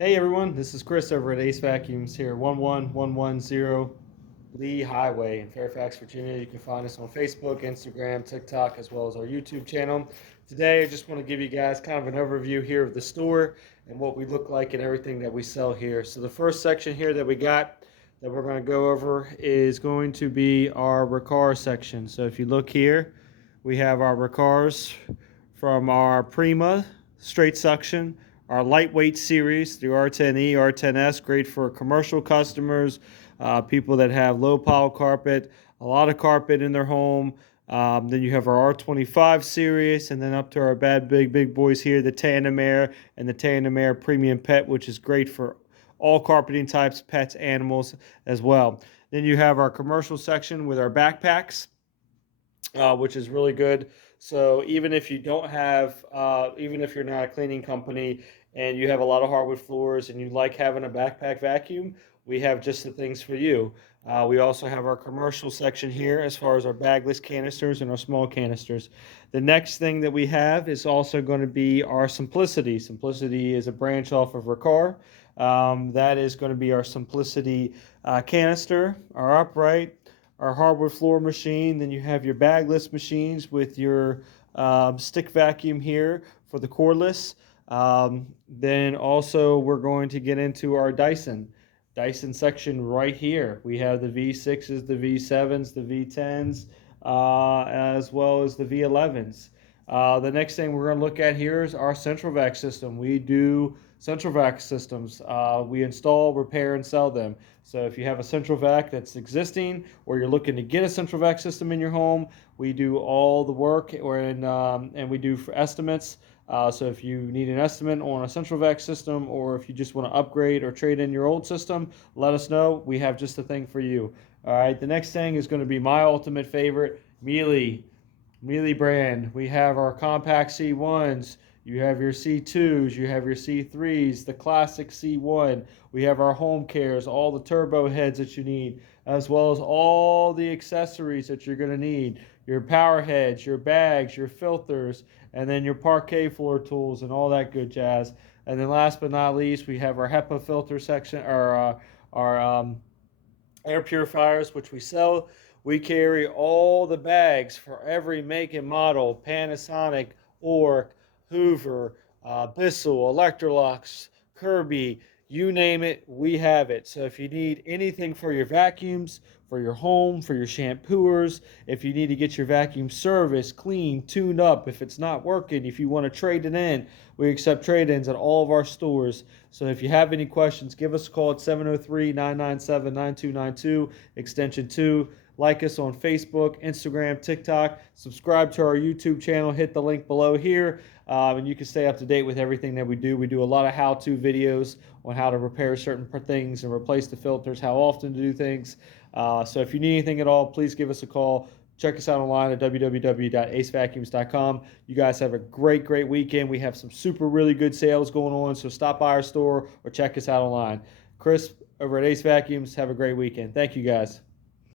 Hey everyone, this is Chris over at Ace Vacuums here, 11110 Lee Highway in Fairfax, Virginia. You can find us on Facebook, Instagram, TikTok, as well as our YouTube channel. Today, I just want to give you guys kind of an overview here of the store and what we look like and everything that we sell here. So the first section here that we got that we're going to go over is going to be our Riccar section. So if you look here, we have our Riccars from our Prima straight suction, our lightweight series, the R10E, R10S, great for commercial customers, people that have low pile carpet, a lot of carpet in their home. Then you have our R25 series, and then up to our big boys here, the Tandem Air and the Tandem Air Premium Pet, which is great for all carpeting types, pets, animals as well. Then you have our commercial section with our backpacks, which is really good. So even if you don't have, even if you're not a cleaning company and you have a lot of hardwood floors and you like having a backpack vacuum, we have just the things for you. We also have our commercial section here as far as our bagless canisters and our small canisters. The next thing that we have is also going to be our Simplicity. Simplicity is a branch off of Riccar. That is going to be our Simplicity canister, our upright, our hardwood floor machine. Then you have your bagless machines with your stick vacuum here for the cordless. Then also we're going to get into our Dyson section right here. We have the V6s, the V7s, the V10s, as well as the V11s. The next thing we're going to look at here is our central vac system. We do central vac systems. We install, repair, and sell them. So if you have a central vac that's existing, or you're looking to get a central vac system in your home, we do all the work, and we do for estimates. So if you need an estimate on a central vac system, or if you just want to upgrade or trade in your old system, let us know. We have just the thing for you. All right. The next thing is going to be my ultimate favorite, Miele brand. We have our compact C1s. You have your C2s, you have your C3s, the classic C1. We have our home cares, all the turbo heads that you need, as well as all the accessories that you're going to need. Your power heads, your bags, your filters, and then your parquet floor tools and all that good jazz. And then last but not least, we have our HEPA filter section, or our air purifiers, which we sell. We carry all the bags for every make and model: Panasonic, Oreck, Hoover, Bissell, Electrolux, Kirby, you name it, we have it. So if you need anything for your vacuums, for your home, for your shampooers, if you need to get your vacuum serviced, cleaned, tuned up, if it's not working, if you want to trade it in, we accept trade-ins at all of our stores. So if you have any questions, give us a call at 703-997-9292, extension 2. Like us on Facebook, Instagram, TikTok. Subscribe to our YouTube channel. Hit the link below here, and you can stay up to date with everything that we do. We do a lot of how-to videos on how to repair certain things and replace the filters, how often to do things. So if you need anything at all, please give us a call. Check us out online at www.acevacuums.com. You guys have a great weekend. We have some really good sales going on, so stop by our store or check us out online. Chris over at Ace Vacuums, have a great weekend. Thank you guys.